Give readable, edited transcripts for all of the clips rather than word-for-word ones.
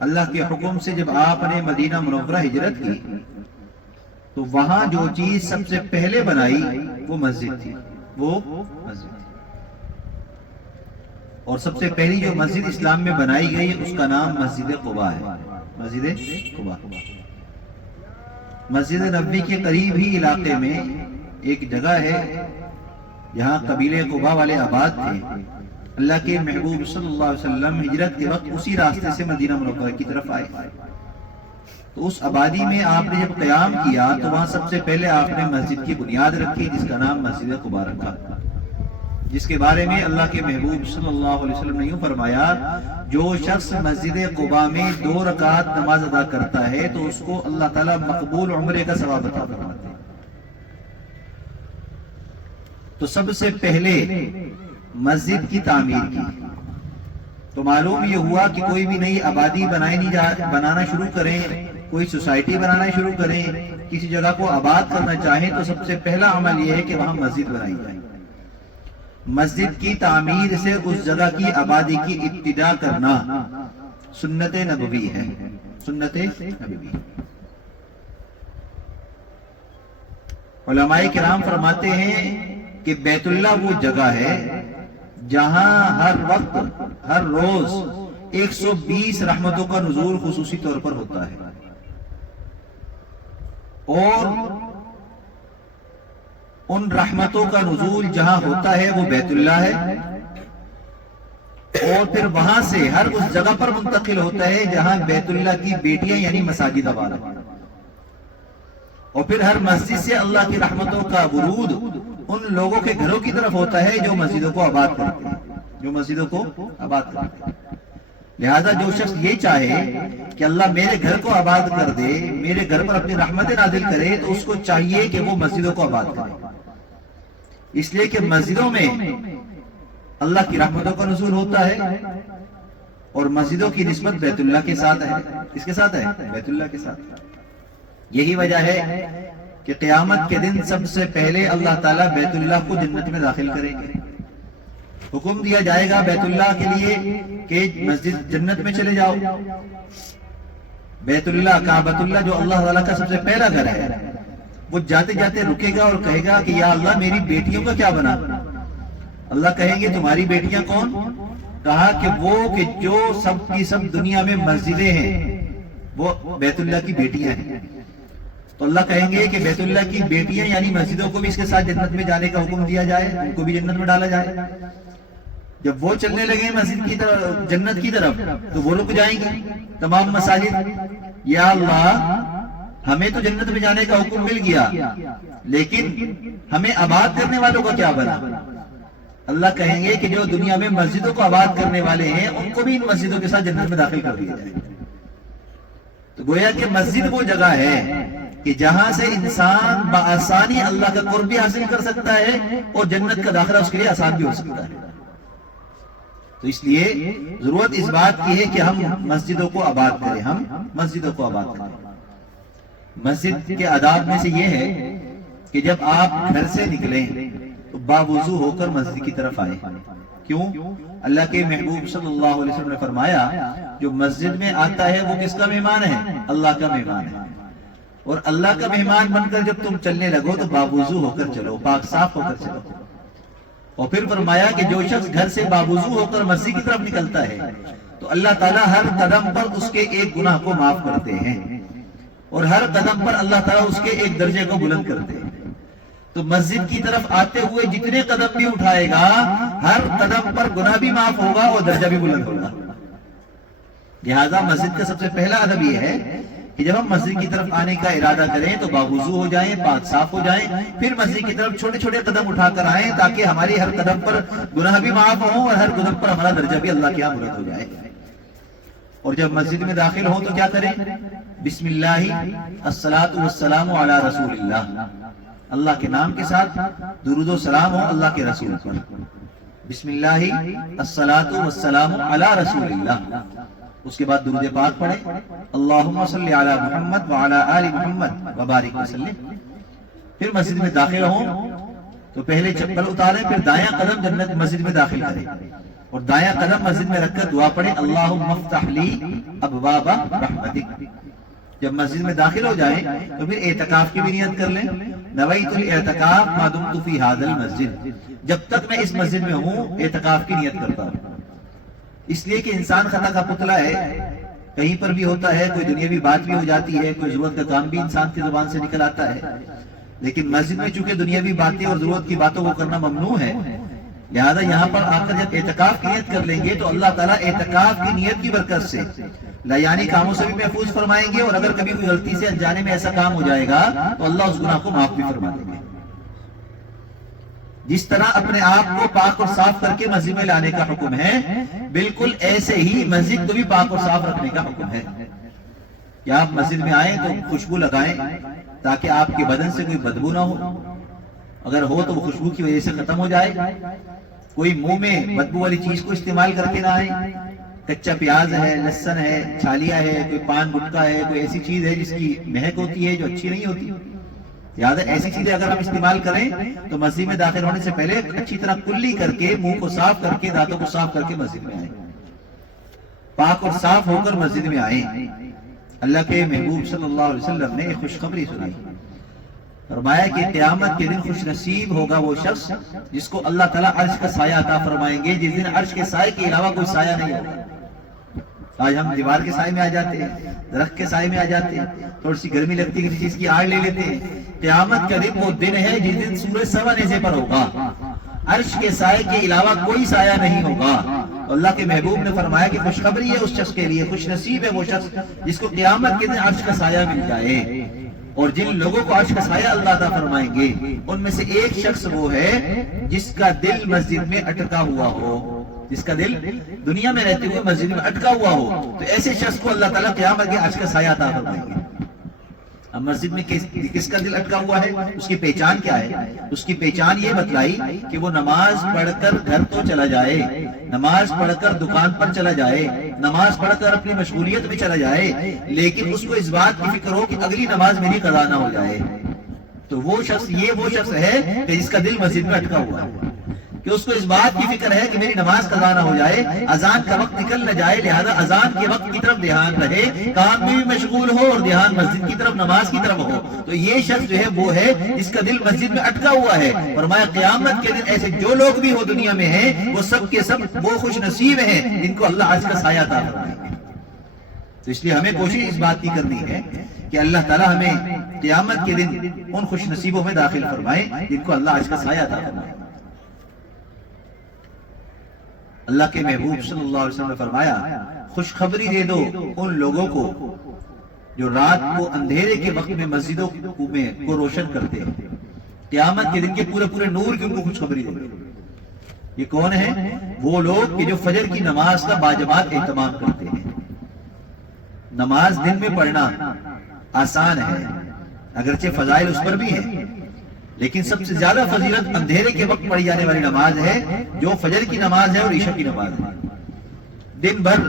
اللہ کے حکم سے جب آپ نے مدینہ منورہ ہجرت کی تو وہاں جو چیز سب سے پہلے بنائی وہ مسجد تھی، وہ مسجد تھی۔ اور سب سے پہلی جو مسجد اسلام میں بنائی گئی اس کا نام مسجد قباء ہے، مسجد قباء۔ مسجد نبوی کے قریب ہی علاقے میں ایک جگہ ہے جہاں قبیلے قباء والے آباد تھے۔ اللہ کے محبوب صلی اللہ علیہ وسلم ہجرت کے وقت اسی راستے سے مدینہ منورہ کی طرف آئے، تو اس آبادی میں آپ نے جب قیام کیا تو وہاں سب سے پہلے آپ نے مسجد کی بنیاد رکھی جس کا نام مسجد قباء رکھا، جس کے بارے میں اللہ کے محبوب صلی اللہ علیہ وسلم نے یوں فرمایا، جو شخص مسجد قباء میں 2 رکعت نماز ادا کرتا ہے تو اس کو اللہ تعالیٰ مقبول عمرے کا ثواب عطا فرماتے ہیں۔ تو سب سے پہلے مسجد کی تعمیر کی، تو معلوم یہ ہوا کہ کوئی بھی نئی آبادی بنانا شروع کریں، کوئی سوسائٹی بنانا شروع کریں، کسی جگہ کو آباد کرنا چاہیں تو سب سے پہلا عمل یہ ہے کہ وہاں مسجد بنائی جائے۔ مسجد کی تعمیر سے اس جگہ کی آبادی کی ابتدا کرنا سنت نبوی ہے، سنت نبوی۔ علماء کرام فرماتے ہیں کہ بیت اللہ وہ جگہ ہے جہاں ہر وقت ہر روز 120 رحمتوں کا نزول خصوصی طور پر ہوتا ہے، اور ان رحمتوں کا نزول جہاں ہوتا ہے وہ بیت اللہ ہے، اور پھر وہاں سے ہر اس جگہ پر منتقل ہوتا ہے جہاں بیت اللہ کی بیٹیاں یعنی مساجد آباد ہیں، اور پھر ہر مسجد سے اللہ کی رحمتوں کا ورود ان لوگوں کے گھروں کی طرف ہوتا ہے جو مسجدوں کو آباد کرتے ہیں، جو مسجدوں کو آباد کرتے ہیں۔ لہذا جو شخص یہ چاہے کہ اللہ میرے گھر کو آباد کر دے، میرے گھر پر اپنی رحمتیں نازل کرے، تو اس کو چاہیے کہ وہ مسجدوں کو آباد کرے، اس لیے کہ مسجدوں میں اللہ کی رحمتوں کا نزول ہوتا ہے، اور مسجدوں کی نسبت بیت اللہ کے ساتھ ہے۔ کس کے ساتھ ہے؟ بیت اللہ کے ساتھ۔ یہی وجہ ہے کہ قیامت کے دن سب سے پہلے اللہ تعالیٰ بیت اللہ کو جنت میں داخل کریں گے، حکم دیا جائے گا بیت اللہ کے لیے کہ مسجد جنت میں چلے جاؤ۔ بیت اللہ کعبۃ اللہ جو اللہ تعالیٰ کا سب سے پہلا گھر ہے، وہ جاتے جاتے رکے گا اور کہے گا کہ یا اللہ میری بیٹیوں کا کیا بنا؟ اللہ کہیں گے تمہاری بیٹیاں کون؟ کہا کہ وہ کہ جو سب کی سب دنیا میں مسجدیں ہیں وہ بیت اللہ کی بیٹیاں ہیں۔ تو اللہ کہیں گے کہ بیت اللہ کی بیٹیاں یعنی مسجدوں کو بھی اس کے ساتھ جنت میں جانے کا حکم دیا جائے، ان کو بھی جنت میں ڈالا جائے۔ جب وہ چلنے لگے مسجد کی طرف، جنت کی طرف، تو وہ رک جائیں گے تمام مساجد، یا اللہ ہمیں تو جنت میں جانے کا حکم مل گیا لیکن ہمیں آباد کرنے والوں کا کیا بنا؟ اللہ کہیں گے کہ جو دنیا میں مسجدوں کو آباد کرنے والے ہیں ان کو بھی ان مسجدوں کے ساتھ جنت میں داخل کر دیا جائے۔ تو گویا کہ مسجد وہ جگہ ہے کہ جہاں سے انسان بآسانی اللہ کا قرب بھی حاصل کر سکتا ہے اور جنت کا داخلہ اس کے لیے آسان بھی ہو سکتا ہے۔ تو اس لیے ضرورت اس بات کی ہے کہ ہم مسجدوں کو آباد کریں، ہم مسجدوں کو آباد کریں۔ مسجد کے آداب میں سے یہ ہے کہ جب آپ گھر سے نکلیں تو باوضو ہو کر مسجد کی طرف آئیں۔ کیوں؟ اللہ کے محبوب صلی اللہ علیہ وسلم نے فرمایا جو مسجد میں آتا ہے وہ کس کا مہمان ہے؟ اللہ کا مہمان ہے، اور اللہ کا مہمان بن کر جب تم چلنے لگو تو باوضو ہو کر چلو، پاک صاف ہو کر چلو۔ اور پھر فرمایا کہ جو شخص گھر سے باوضو ہو کر مسجد کی طرف نکلتا ہے تو اللہ تعالیٰ ہر قدم پر اس کے ایک گناہ کو معاف کرتے ہیں، اور ہر قدم پر اللہ تعالیٰ اس کے ایک درجے کو بلند کرتے ہیں۔ تو مسجد کی طرف آتے ہوئے جتنے قدم بھی اٹھائے گا ہر قدم پر گناہ بھی معاف ہوگا اور درجہ بھی بلند ہوگا۔ لہذا مسجد کا سب سے پہلا ادب یہ ہے کہ جب ہم مسجد کی طرف آنے کا ارادہ کریں تو باوضو ہو جائیں، پاک صاف ہو جائیں، پھر مسجد کی طرف چھوٹے چھوٹے قدم اٹھا کر آئیں تاکہ ہماری ہر قدم پر گناہ بھی معاف ہوں اور ہر قدم پر ہمارا درجہ بھی اللہ کے یہاں بلند ہو جائے۔ اور جب مسجد میں داخل ہوں تو کیا کریں؟ بسم اللہ الصلاۃ والسلام علی رسول اللہ، اللہ کے نام کے ساتھ درود و سلام ہو اللہ کے رسول پر۔ بسم اللہ الصلاۃ والسلام علی رسول اللہ، اس کے بعد درود پاک پڑھیں، اللہم صلی علی محمد وعلی آل محمد وبارک وسلم۔ پھر مسجد میں داخل ہوں تو پہلے چپل اتاریں، پھر دایاں قدم جنت مسجد میں داخل کریں، اور دایاں قدم مسجد میں رکھ کر دعا پڑھیں اللہم افتح لی ابواب رحمتک۔ جب مسجد میں داخل ہو جائیں تو پھر اعتکاف کی بھی نیت کر لیں، نویت الاعتکاف ما دمت فی ھذا المسجد، جب تک میں اس مسجد میں ہوں اعتکاف کی نیت کرتا ہوں۔ اس لیے کہ انسان خطا کا پتلا ہے، کہیں پر بھی ہوتا ہے، کوئی دنیاوی بات بھی ہو جاتی ہے، کوئی ضرورت کا کام بھی انسان کی زبان سے نکل آتا ہے، لیکن مسجد میں چونکہ دنیاوی باتیں اور ضرورت کی باتوں کو کرنا ممنوع ہے، لہذا یہاں پر آ کر جب اعتکاف کی نیت کر لیں گے تو اللہ تعالیٰ اعتکاف کی نیت کی برکت سے لایانی کاموں سے بھی محفوظ فرمائیں گے، اور اگر کبھی کوئی غلطی سے انجانے میں ایسا کام ہو جائے گا تو اللہ اس گناہ کو معاف بھی فرما دیں گے۔ جس طرح اپنے آپ کو پاک اور صاف کر کے مسجد میں لانے کا حکم ہے، بالکل ایسے ہی مسجد کو بھی پاک اور صاف رکھنے کا حکم ہے کہ آپ مسجد میں آئیں تو خوشبو لگائیں تاکہ آپ کے بدن سے کوئی بدبو نہ ہو، اگر ہو تو وہ خوشبو کی وجہ سے ختم ہو جائے۔ کوئی منہ میں بدبو والی چیز کو استعمال کر کے نہ آئے، کچا پیاز ہے، لہسن ہے، چھالیا ہے، کوئی پان گٹکا ہے، کوئی ایسی چیز ہے جس کی مہک ہوتی ہے جو اچھی نہیں ہوتی، لہٰذا ایسی چیزیں اگر ہم استعمال کریں تو مسجد میں داخل ہونے سے پہلے اچھی طرح کلی کر کے، منہ کو صاف کر کے، دانتوں کو صاف کر کے مسجد میں آئیں، پاک اور صاف ہو کر مسجد میں آئیں۔ اللہ کے محبوب صلی اللہ علیہ وسلم نے ایک خوشخبری سنائی، فرمایا کہ قیامت کے دن خوش نصیب ہوگا وہ شخص جس کو اللہ تعالیٰ عرش کا سایہ عطا فرمائیں گے، جس دن عرش کے سائے کے علاوہ کوئی سایہ نہیں ہوگا۔ آج ہم دیوار کے سائے میں آ جاتے ہیں، درخت کے سائے میں آ جاتے ہیں، تھوڑی سی گرمی لگتی ہے کسی چیز کی آڑ لے لیتے ہیں۔ قیامت کا دن وہ دن ہے جس دن سورج سوا نیزے پر ہوگا، عرش کے سائے کے علاوہ کوئی سایہ نہیں ہوگا۔ تو اللہ کے محبوب نے فرمایا کہ خوشخبری ہے اس شخص کے لیے، خوش نصیب ہے وہ شخص جس کو قیامت کے دن عرش کا سایہ مل جائے۔ اور جن لوگوں کو عرش کا سایہ اللہ عطا فرمائیں گے ان میں سے ایک شخص وہ ہے جس کا دل مسجد میں اٹکا ہوا ہو، جس کا دل دنیا میں رہتے ہوئے مسجد میں اٹکا ہوا ہو، تو ایسے شخص کو اللہ تعالیٰ قیامت کے عرش کا سایہ عطا فرمائیں گے۔ اب مسجد میں کس کا دل اٹکا ہوا ہے، اس کی پہچان کیا ہے؟ اس کی پہچان یہ بتلائی کہ وہ نماز پڑھ کر گھر تو چلا جائے، نماز پڑھ کر دکان پر چلا جائے، نماز پڑھ کر اپنی مشغولیت میں چلا جائے، لیکن اس کو اس بات کی فکر ہو کہ اگلی نماز میری قضا نہ ہو جائے، تو وہ شخص ہے کہ جس کا دل مسجد میں اٹکا ہوا ہے، کہ اس کو اس بات کی فکر ہے کہ میری نماز قضا نہ ہو جائے، اذان کا وقت نکل نہ جائے، لہذا اذان کے وقت کی طرف دھیان رہے، کام میں بھی مشغول ہو اور دھیان مسجد کی طرف، نماز کی طرف ہو۔ تو یہ شخص جو ہے وہ ہے جس کا دل مسجد میں اٹکا ہوا ہے۔ فرمایا قیامت کے دن ایسے جو لوگ بھی ہو دنیا میں ہیں وہ سب کے سب وہ خوش نصیب ہیں جن کو اللہ عز کا سایہ عطا فرمائے گا۔ تو اس لیے ہمیں کوشش اس بات کی کرنی ہے کہ اللہ تعالیٰ ہمیں قیامت کے دن ان خوش نصیبوں میں داخل فرمائے جن کو اللہ عز کا سایہ عطا فرمائے۔ اللہ کے محبوب صلی اللہ علیہ وسلم نے فرمایا خوشخبری دے دو ان لوگوں کو جو رات کو اندھیرے کے وقت میں مسجدوں کو روشن کرتے ہیں، قیامت کے دن کے پورے نور کی ان کو خوشخبری دے دو۔ یہ کون ہیں؟ وہ لوگ کہ جو فجر کی نماز کا باجماعت اہتمام کرتے ہیں۔ نماز دن میں پڑھنا آسان ہے، اگرچہ فضائل اس پر بھی ہیں، لیکن سب سے زیادہ فضیلت اندھیرے کے وقت پڑھی جانے والی نماز ہے جو فجر کی نماز ہے اور عشاء کی نماز ہے۔ دن بھر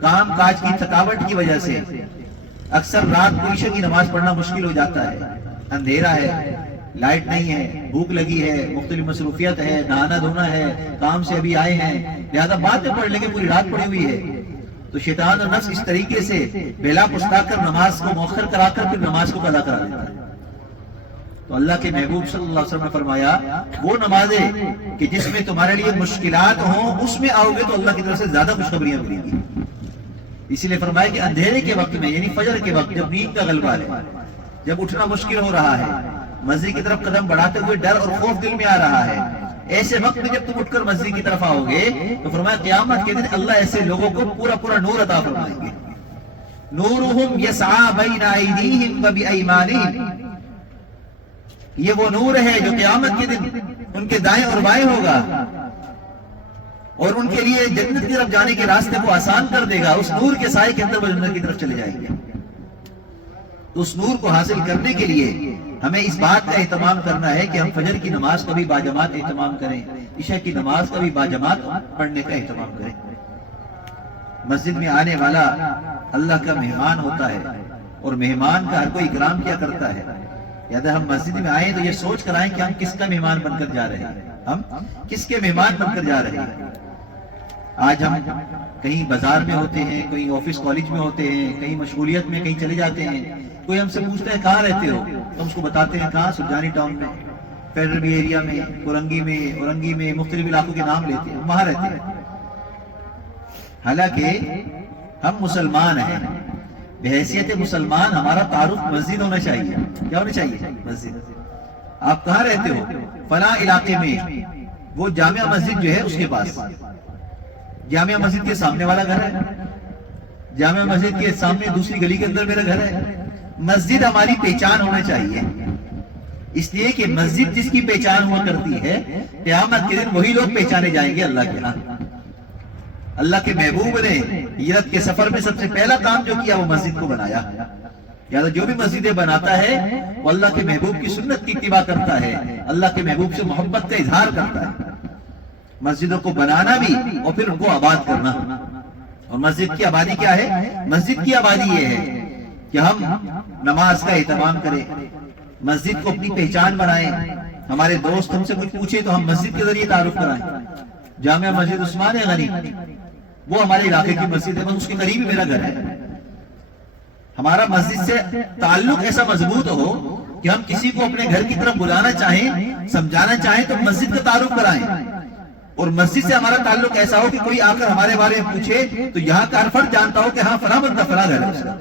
کام کاج کی تھکاوٹ کی وجہ سے اکثر رات کو عشاء کی نماز پڑھنا مشکل ہو جاتا ہے، اندھیرا ہے، لائٹ نہیں ہے، بھوک لگی ہے، مختلف مصروفیت ہے، نہانا دھونا ہے، کام سے ابھی آئے ہیں، لہذا بعد میں پڑھ لیں گے، پوری رات پڑی ہوئی ہے۔ تو شیطان اور نفس اس طریقے سے بیلا پستا کر نماز کو مؤخر کرا کر پھر نماز کو قضا کرا دیتا ہے۔ تو اللہ کے محبوب صلی اللہ علیہ وسلم نے فرمایا وہ نمازیں کہ جس میں تمہارے لیے مشکلات ہوں اس میں آؤ گے تو اللہ کی طرف سے زیادہ خوشخبریاں ملیں گی۔ اسی لیے فرمایا کہ اندھیرے کے وقت میں یعنی فجر کے وقت جب نیند کا غلبہ ہے، جب اٹھنا مشکل ہو رہا ہے، مسجد کی طرف قدم بڑھاتے ہوئے ڈر اور خوف دل میں آ رہا ہے، ایسے وقت میں جب تم اٹھ کر مسجد کی طرف آؤ گے تو فرمایا قیامت کے دن اللہ ایسے لوگوں کو پورا نور عطا فرمائیں گے۔ نورہم یسعی بین ایدیہم و بایمانہم، یہ وہ نور ہے جو قیامت کے دن ان کے دائیں اور بائیں ہوگا اور ان کے لیے جنت کی طرف جانے کے راستے کو آسان کر دے گا۔ اس نور کے سائے کے اندر وہ جنت کی طرف چلے جائیں گے۔ تو اس نور کو حاصل کرنے کے لیے ہمیں اس بات کا اہتمام کرنا ہے کہ ہم فجر کی نماز کا بھی باجماعت اہتمام کریں، عشاء کی نماز کا بھی باجماعت پڑھنے کا اہتمام کریں۔ مسجد میں آنے والا اللہ کا مہمان ہوتا ہے اور مہمان کا ہر کوئی اکرام کیا کرتا ہے۔ یاد ہے ہم مسجد میں آئیں تو یہ سوچ کر آئیں کہ ہم کس کا مہمان بن کر جا رہے ہیں، ہم کس کے مہمان بن کر جا رہے ہیں۔ آج ہم کہیں بازار میں ہوتے ہیں، کہیں آفس کالج میں ہوتے ہیں، کہیں مشغولیت میں کہیں چلے جاتے ہیں، کوئی ہم سے پوچھتا ہے کہاں رہتے ہو، تو ہم اس کو بتاتے ہیں کہاں، سرجانی ٹاؤن میں، فیڈرل بی ایریا میں، اورنگی میں، مختلف علاقوں کے نام لیتے ہیں، وہاں رہتے ہیں۔ حالانکہ ہم مسلمان ہیں، بحیثیت مسلمان ہمارا تعارف مسجد ہونا چاہیے۔ کیا ہونا چاہیے؟ مسجد۔ آپ کہاں رہتے ہو؟ فلاں علاقے میں، وہ جامعہ مسجد جو ہے اس کے پاس، جامعہ مسجد کے سامنے والا گھر ہے، جامعہ مسجد کے سامنے دوسری گلی کے اندر میرا گھر ہے۔ مسجد ہماری پہچان ہونا چاہیے، اس لیے کہ مسجد جس کی پہچان ہوا کرتی ہے، قیامت کے دن وہی لوگ پہچانے جائیں گے اللہ کے ہاں۔ اللہ کے محبوب نے ہجرت کے سفر میں سب سے پہلا کام جو کیا وہ مسجد کو بنایا۔ یعنی جو بھی مسجدیں بناتا ہے وہ اللہ کے محبوب کی سنت کی اتباع کرتا ہے، اللہ کے محبوب سے محبت کا اظہار کرتا ہے۔ مسجدوں کو بنانا بھی اور پھر ان کو آباد کرنا۔ اور مسجد کی آبادی کیا ہے؟ مسجد کی آبادی یہ ہے کہ ہم نماز کا اہتمام کریں، مسجد کو اپنی پہچان بنائیں، ہمارے دوست ہم سے کچھ پوچھے تو ہم مسجد کے ذریعے تعارف کرائیں۔ جامعہ مسجد عثمان غنی وہ ہمارے علاقے کی مسجد ہے، بس اس کے قریب ہی میرا گھر ہے۔ ہمارا مسجد سے تعلق ایسا مضبوط ہو کہ ہم کسی کو اپنے گھر کی طرف بلانا چاہیں، سمجھانا چاہیں تو مسجد کا تعارف کرائیں، اور مسجد سے ہمارا تعلق ایسا ہو کہ کوئی آ کر ہمارے بارے میں پوچھے تو یہاں کا ہر فرد جانتا ہو کہ ہاں فلاں بندہ فلاں گھر ہے اس کا۔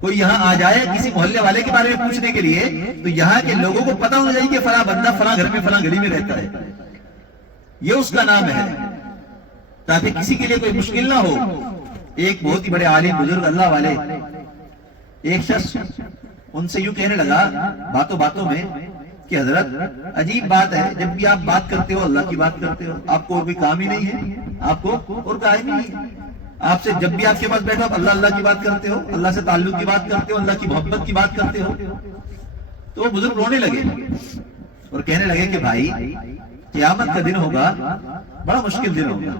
کوئی یہاں آ جائے کسی محلے والے کے بارے میں پوچھنے کے لیے تو یہاں کے لوگوں کو پتہ ہونا چاہیے کہ فلاں بندہ فلاں گھر میں فلاں گلی میں رہتا ہے، یہ اس کا نام ہے، تاکہ کسی کے لیے کوئی مشکل نہ ہو۔ ایک بہت ہی بڑے عالم بزرگ اللہ والے، ایک شخص ان سے یوں کہنے لگا باتوں باتوں میں کہ حضرت عجیب بات ہے، جب بھی آپ بات کرتے ہو اللہ کی بات کرتے ہو، آپ کو اور کوئی کام ہی نہیں ہے، آپ کو اور کام ہی نہیں ہے، آپ سے جب بھی آپ کے پاس بیٹھو آپ اللہ اللہ کی بات کرتے ہو، اللہ سے تعلق کی بات کرتے ہو، اللہ کی محبت کی بات کرتے ہو۔ تو وہ بزرگ رونے لگے اور کہنے لگے کہ بھائی قیامت کا دن ہوگا، بڑا مشکل دن ہوگا،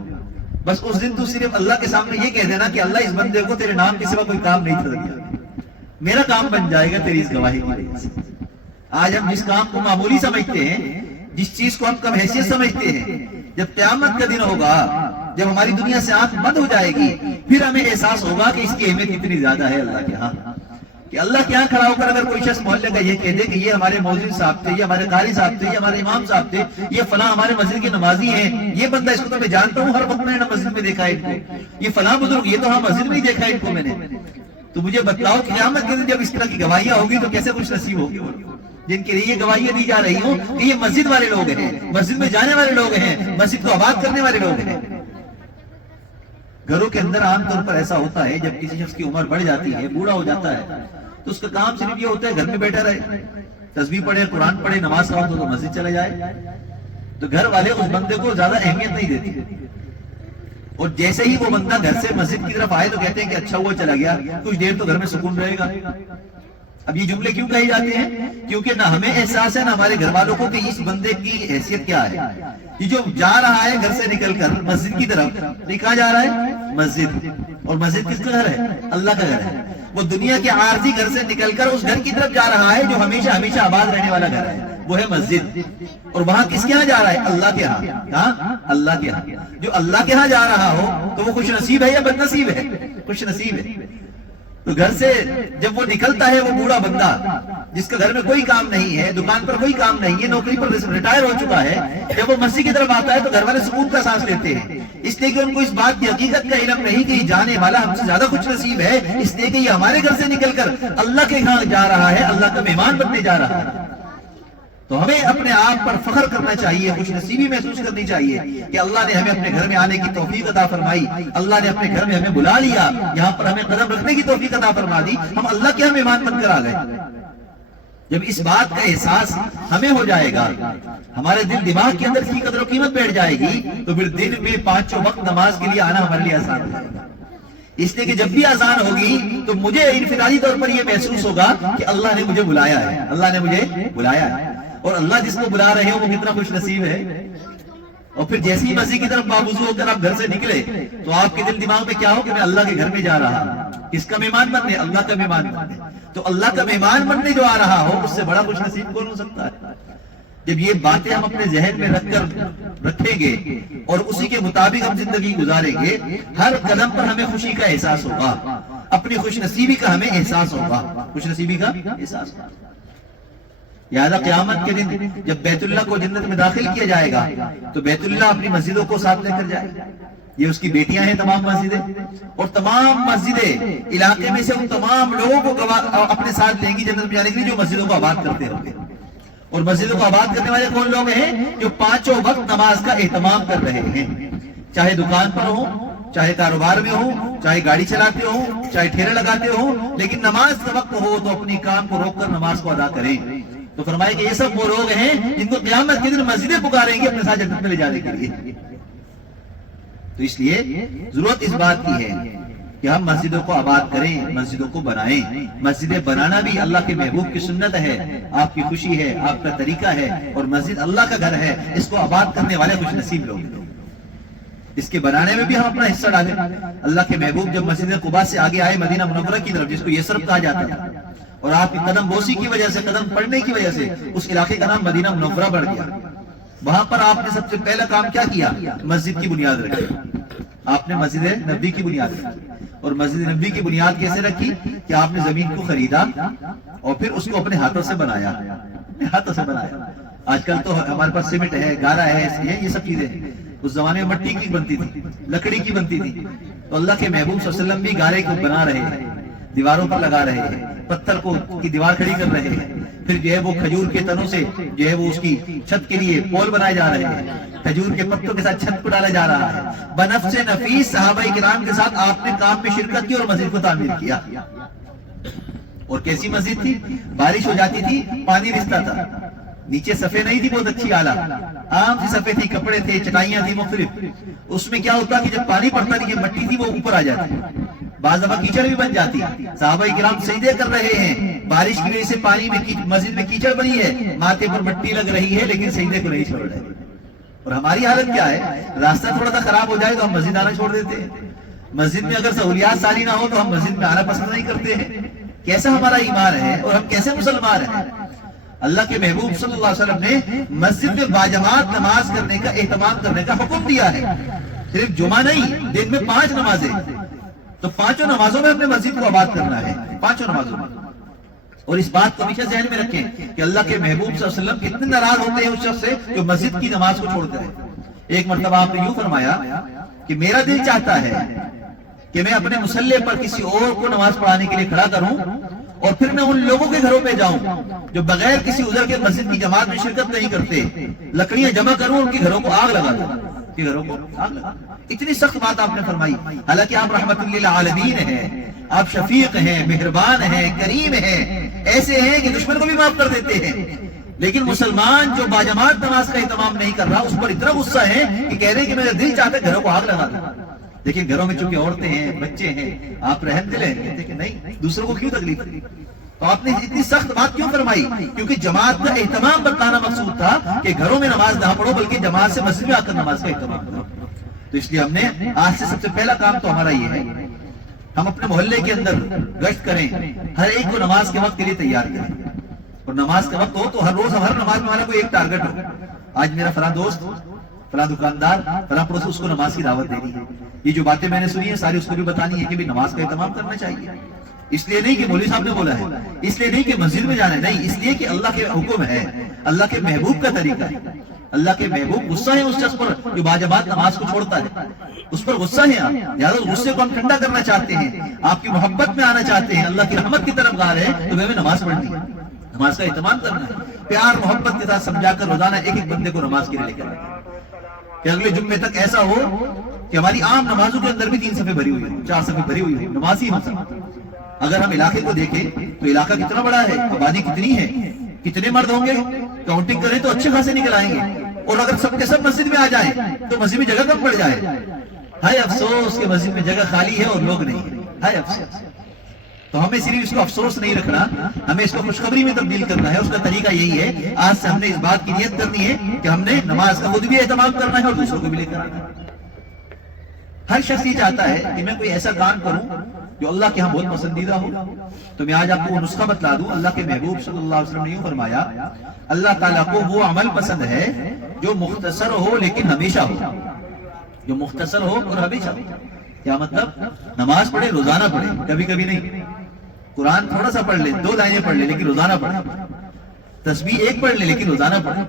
بس اس دن تو صرف اللہ کے سامنے یہ کہہ دینا کہ اللہ اس بندے کو تیرے نام کے سوا کوئی کام نہیں تھا دیا، میرا کام بن جائے گا تیری اس گواہی کی وجہ سے۔ آج ہم جس کام کو معمولی سمجھتے ہیں، جس چیز کو ہم کم حیثیت سمجھتے ہیں، جب قیامت کا دن ہوگا، جب ہماری دنیا سے آنکھ بند ہو جائے گی، پھر ہمیں احساس ہوگا کہ اس کی اہمیت کتنی زیادہ ہے اللہ کے ہاں۔ کہ اللہ کے ہاں کھڑا ہو کر اگر کوئی شخص محلے کا یہ کہہ دے کہ یہ ہمارے مؤذن صاحب تھے، یہ ہمارے قاری صاحب تھے، یہ ہمارے امام صاحب تھے، یہ فلاں ہمارے مسجد کے نمازی ہیں، یہ بندہ اس کو تو میں جانتا ہوں، ہر وقت میں نے مسجد میں دیکھا ہے ان کو، یہ فلاں بزرگ یہ تو ہاں مسجد میں ہی دیکھا ہے ان کو میں نے، تو مجھے بتلاؤ کہ قیامت کے دن جب اس طرح کی گواہیاں ہوگی تو کیسے خوش نصیب ہوگی جن کے لیے یہ گواہیاں دی جا رہی ہوں کہ یہ مسجد والے لوگ ہیں، مسجد میں جانے والے لوگ ہیں، مسجد کو آباد کرنے والے لوگ ہیں۔ گھروں کے اندر عام طور پر ایسا ہوتا ہے جب کسی شخص کی عمر بڑھ جاتی ہے، بوڑھا ہو جاتا ہے، تو اس کا کام صرف یہ ہوتا ہے گھر میں بیٹھا رہے، تسبیح پڑھے، قرآن پڑھے، نماز کا وقت ہو تو مسجد چلا جائے، تو گھر والے اس بندے کو زیادہ اہمیت نہیں دیتے، اور جیسے ہی وہ بندہ گھر سے مسجد کی طرف آئے تو کہتے ہیں کہ اچھا ہوا چلا گیا، کچھ دیر تو گھر میں سکون رہے گا۔ اب یہ جملے کیوں کہے جاتے ہیں؟ کیونکہ نہ ہمیں احساس ہے نہ ہمارے گھر والوں کو کہ اس بندے کی حیثیت کیا ہے۔ یہ جو جا رہا ہے گھر سے نکل کر مسجد کی طرف، یہ کہاں جا رہا ہے؟ مسجد۔ اور مسجد کس کا گھر ہے؟ اللہ کا گھر ہے۔ وہ دنیا کے عارضی گھر سے نکل کر اس گھر کی طرف جا رہا ہے جو ہمیشہ ہمیشہ آباد رہنے والا گھر ہے، وہ ہے مسجد۔ اور وہاں کس کے ہاں جا رہا ہے؟ اللہ کے ہاں۔ کہاں؟ اللہ کے ہاں۔ جو اللہ کے ہاں جا رہا ہو تو وہ خوش نصیب ہے یا بد نصیب ہے؟ خوش نصیب ہے۔ تو گھر سے جب وہ نکلتا ہے وہ بوڑھا بندہ جس کا گھر میں کوئی کام نہیں ہے، دکان پر کوئی کام نہیں ہے، نوکری پر ریٹائر ہو چکا ہے، جب وہ مسجد کی طرف آتا ہے تو گھر والے سکون کا سانس لیتے ہیں، اس لیے کہ ان کو اس بات کی حقیقت کا علم نہیں کہ یہ جانے والا ہم سے زیادہ خوش نصیب ہے، اس لیے کہ یہ ہمارے گھر سے نکل کر اللہ کے ہاں جا رہا ہے، اللہ کا مہمان بننے جا رہا ہے۔ تو ہمیں اپنے آپ پر فخر کرنا چاہیے، خوش نصیبی محسوس کرنی چاہیے کہ اللہ نے ہمیں اپنے گھر میں آنے کی توفیق عطا فرمائی، اللہ نے اپنے گھر میں ہمیں بلا لیا، یہاں پر ہمیں قدم رکھنے کی توفیق عطا فرما دی، ہم اللہ کے ہاں مہمان بن کر آ گئے۔ جب اس بات کا احساس ہمیں ہو جائے گا، ہمارے دل دماغ کے اندر اس کی قدر و قیمت بیٹھ جائے گی، تو پھر دن میں 5 وقت نماز کے لیے آنا ہمارے لیے آسان ہو جائے گا۔ اس لیے کہ جب بھی اذان ہوگی تو مجھے انفرادی طور پر یہ محسوس ہوگا کہ اللہ نے مجھے بلایا ہے، اللہ نے مجھے بلایا ہے، اور اللہ جس کو بلا رہے ہو وہ کتنا خوش نصیب ہے۔ اور پھر جیسی مسجد کی طرف باوضو ہو کر آپ گھر سے نکلے تو آپ کے دل دماغ میں کیا ہو کہ میں اللہ کے گھر میں جا رہا ہوں، کس کا مہمان بننے؟ اللہ کا مہمان بننے۔ تو اللہ کا مہمان بننے جو آ رہا ہو اس سے بڑا خوش نصیب کون ہو سکتا ہے؟ جب یہ باتیں ہم اپنے ذہن میں رکھیں گے اور اسی کے مطابق ہم زندگی گزاریں گے، ہر قدم پر ہمیں خوشی کا احساس ہوگا، اپنی خوش نصیبی کا ہمیں احساس ہوگا، خوش نصیبی کا احساس ہوگا۔ لہٰذا قیامت کے دن جب بیت اللہ کو جنت میں داخل کیا جائے گا تو بیت اللہ اپنی مسجدوں کو ساتھ لے کر جائے گا، یہ اس کی بیٹیاں ہیں تمام مسجدیں، اور تمام مسجدیں علاقے میں سے ان تمام لوگوں کو اپنے ساتھ لیں گی جنت میں جانے کے لیے جو مسجدوں کو آباد کرتے ہوں گے۔ اور مسجدوں کو آباد کرنے والے کون لوگ ہیں؟ جو پانچوں وقت نماز کا اہتمام کر رہے ہیں، چاہے دکان پر ہو، چاہے کاروبار میں ہو، چاہے گاڑی چلاتے ہو، چاہے ٹھیلے لگاتے ہو، لیکن نماز کا وقت ہو تو اپنی کام کو روک کر نماز کو ادا کریں۔ تو فرمائے کہ یہ سب وہ لوگ ہیں جن کو قیامت کے دن مسجدیں پکاریں گے اپنے ساتھ جنت میں لے جانے کے لیے۔ تو اس لیے ضرورت اس بات کی ہے کہ ہم مسجدوں کو آباد کریں، مسجدوں کو بنائیں۔ مسجدیں بنانا بھی اللہ کے محبوب کی سنت ہے، آپ کی خوشی ہے، آپ کا طریقہ ہے، اور مسجد اللہ کا گھر ہے، اس کو آباد کرنے والے خوش نصیب لوگ۔ اس کے بنانے میں بھی ہم اپنا حصہ ڈالیں۔ اللہ کے محبوب جب مسجد قباء سے آگے آئے مدینہ منورہ کی طرف، جس کو یثرب کہا جاتا تھا، اور آپ کی قدم بوسی کی وجہ سے، قدم پڑنے کی وجہ سے اس علاقے کا نام مدینہ منورہ بڑھ گیا۔ وہاں پر آپ نے سب سے پہلا کام کیا کیا؟ مسجد کی بنیاد رکھی۔ آپ نے مسجد نبی کی بنیاد رکھی، اور مسجد نبی کی بنیاد کیسے رکھی کہ آپ نے زمین کو خریدا اور پھر اس کو اپنے ہاتھوں سے بنایا، اپنے ہاتھوں سے بنایا۔ آج کل تو ہمارے پاس سیمنٹ ہے، گارا ہے، یہ سب چیزیں ہیں۔ اس زمانے میں مٹی کی بنتی تھی، لکڑی کی بنتی تھی۔ تو اللہ کے محبوب صلی اللہ علیہ وسلم بھی گارے کو بنا رہے ہیں، دیواروں پر لگا رہے ہیں، پتھر کو کی دیوار کھڑی کر رہے ہیں، پھر جو ہے وہ کھجور کے تنوں سے جو ہے وہ اس کی چھت کے لیے پول بنائے جا رہے ہیں، کھجور کے پتوں کے ساتھ چھت کو ڈالا جا رہا ہے۔ بنفس نفیس صحابہ کرام کے ساتھ آپ نے کام میں شرکت کی اور مسجد کو تعمیر کیا۔ اور کیسی مسجد تھی؟ بارش ہو جاتی تھی، پانی رستا تھا، نیچے صفحے نہیں تھی بہت اچھی اعلیٰ، عام سی صفحے تھی، کپڑے تھے، چٹائیاں تھی مختلف۔ اس میں کیا ہوتا کہ جب پانی پڑتا تھی کہ مٹی تھی وہ اوپر آ جاتی، بعض دفعہ کیچڑ بھی بن جاتی۔ صحابہ کرام سجدے کر رہے ہیں، بارش کی وجہ سے پانی میں مسجد میں کیچڑ بنی ہے، ماتھے پر مٹی لگ رہی ہے، لیکن سجدے کو نہیں چھوڑ رہے۔ اور ہماری حالت کیا ہے؟ راستہ تھوڑا سا خراب ہو جائے تو ہم مسجد آنا چھوڑ دیتے ہیں، مسجد میں اگر سہولیات ساری نہ ہو تو ہم مسجد میں آنا پسند نہیں کرتے ہیں۔ کیسا ہمارا ایمان ہے اور ہم کیسے مسلمان ہیں؟ اللہ کے محبوب صلی اللہ علیہ وسلم نے مسجد میں باجماعت نماز کرنے کا اہتمام کرنے کا حکم دیا ہے، صرف جمعہ نہیں، دن میں 5 نمازیں، تو 5 نمازوں میں اپنے مسجد کو آباد کرنا ہے، 5 نمازوں میں۔ اور اس بات کو ہمیشہ ذہن میں رکھیں کہ اللہ کے محبوب صلی اللہ علیہ وسلم کتنے ناراض ہوتے ہیں اس شخص سے جو مسجد کی نماز کو چھوڑتا ہے۔ ایک مرتبہ آپ نے یوں فرمایا کہ میرا دل چاہتا ہے کہ میں اپنے مصلی پر کسی اور کو نماز پڑھانے کے لیے کھڑا کروں اور پھر میں ان لوگوں کے گھروں پہ جاؤں جو بغیر کسی عذر کے مسجد کی جماعت میں شرکت نہیں کرتے، لکڑیاں جمع کروں، ان کے گھروں کو آگ لگا دوں، کے گھروں کو آگ لگا۔ اتنی سخت بات آپ نے فرمائی، حالانکہ آپ رحمت للعالمین ہیں، آپ شفیق ہیں، مہربان ہیں، کریم ہیں، ایسے ہیں کہ دشمن کو بھی معاف کر دیتے ہیں، لیکن مسلمان جو باجماعت نماز کا اہتمام نہیں کر رہا اس پر اتنا غصہ ہے کہ کہہ رہے ہیں کہ میرا دل چاہتا ہے گھروں کو آگ لگا دوں۔ لیکن گھروں میں چونکہ عورتیں ہیں، بچے ہیں، آپ رحم دل ہیں، کہتے کہ نہیں، دوسروں کو کیوں تکلیف دی؟ تو آپ نے اتنی سخت بات کیوں فرمائی؟ کیونکہ جماعت کا اہتمام بتانا مقصود تھا کہ گھروں میں نماز نہ پڑھو بلکہ جماعت سے مسجد میں آ کر نماز کا اہتمام کرو۔ تو اس لیے ہم نے آج سے سب سے پہلا کام تو ہمارا یہ ہے، ہم اپنے محلے کے اندر گشت کریں، ہر ایک کو نماز کے وقت کے لیے تیار کریں، اور نماز کا وقت ہو تو ہر روز ہر نماز میں ہمارا کوئی ایک ٹارگٹ ہو، آج میرا فلاں دوست، فلاں دکاندار، فلاں پڑوسی، اس کو نماز کی دعوت دینی ہے۔ یہ جو باتیں میں نے سنی ہیں ساری اس کو بھی بتانی ہے کہ بھی نماز کا اہتمام کرنا چاہیے۔ اس لیے نہیں کہ مولوی صاحب نے بولا ہے، اس لیے نہیں کہ مسجد میں جانا ہے، نہیں، اس لیے کہ اللہ کے حکم ہے، اللہ کے محبوب کا طریقہ ہے۔ اللہ کے محبوب غصہ ہے اس شخص پر جو باجماعت نماز کو چھوڑتا ہے، اس پر غصہ ہے آپ، یا اس غصے کو ہم ٹھنڈا کرنا چاہتے ہیں، آپ کی محبت میں آنا چاہتے ہیں، اللہ کی رحمت کی طرف گار ہے تو ہمیں نماز پڑھنی ہے، نماز کا اہتمام کرنا ہے، پیار محبت کے ساتھ سمجھا کر روزانہ ایک ایک بندے کو نماز کے لیے لے کر کہ اگلے جمعے تک ایسا ہو کہ ہماری عام نمازوں کے اندر بھی 3 صفیں بھری ہوئی ہیں، 4 صفیں بھری ہوئی ہیں، نمازی ہم سب۔ اگر ہم علاقے کو دیکھیں تو علاقہ کتنا بڑا ہے، آبادی کتنی ہے، کتنے مرد ہوں گے، کاؤنٹنگ کریں تو اچھے خاصے نکل آئیں گے، اور اگر سب کے سب مسجد میں آ جائیں تو مسجد میں جگہ کم پڑ جائے۔ ہائے افسوس کہ مسجد میں جگہ خالی ہے اور لوگ نہیں، ہائے افسوس۔ تو ہمیں صرف اس کو افسوس نہیں رکھنا، ہمیں اس کو خوشخبری میں تبدیل کرنا ہے۔ اس کا طریقہ یہی ہے، آج سے ہم نے اس بات کی نیت کرنی ہے کہ ہم نے نماز کا خود بھی اہتمام کرنا ہے اور دوسروں کو بھی لے کر آنا ہے۔ ہر شخص یہ چاہتا ہے کہ میں کوئی ایسا کام کروں جو اللہ کے ہاں بہت پسندیدہ ہو. تو میں آج آپ کو وہ نسخہ بتلا دوں. اللہ کے محبوب صلی اللہ علیہ وسلم نے یوں فرمایا اللہ تعالیٰ کو وہ عمل پسند ہے جو مختصر ہو لیکن ہمیشہ ہو. جو مختصر ہو اور ہمیشہ ہو. کیا مطلب؟ نماز پڑھے روزانہ پڑھے, کبھی کبھی نہیں. قرآن تھوڑا سا پڑھ لے, 2 لائنیں پڑھ لے لیکن روزانہ پڑھے. تسبیح 1 پڑھ لے لیکن روزانہ پڑھے.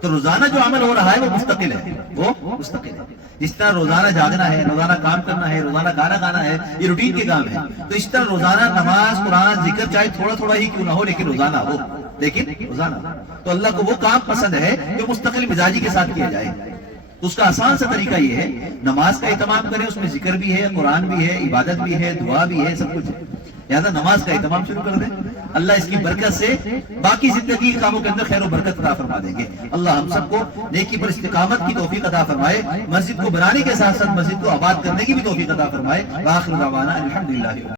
تو روزانہ جو عمل ہو رہا ہے وہ مستقل ہے, وہ مستقل ہے. جس طرح روزانہ جاگنا ہے, روزانہ کام کرنا ہے, روزانہ کھانا کھانا ہے, یہ روٹین کے کام ہے. تو اس طرح روزانہ نماز, قرآن, ذکر چاہے تھوڑا تھوڑا ہی کیوں نہ ہو لیکن روزانہ ہو, لیکن روزانہ. تو اللہ کو وہ کام پسند ہے جو مستقل مزاجی کے ساتھ کیا جائے. تو اس کا آسان سا طریقہ یہ ہے نماز کا اہتمام کریں. اس میں ذکر بھی ہے, قرآن بھی ہے, عبادت بھی ہے, دعا بھی ہے, سب کچھ ہے. لہٰذا نماز کا اہتمام شروع کر دیں. اللہ اس کی برکت سے باقی زندگی کے کاموں کے اندر خیر و برکت عطا فرما دیں گے. اللہ ہم سب کو نیکی پر استقامت کی توفیق عطا فرمائے. مسجد کو بنانے کے ساتھ ساتھ مسجد کو آباد کرنے کی بھی توفیق عطا فرمائے. آخر دعوانا الحمدللہ.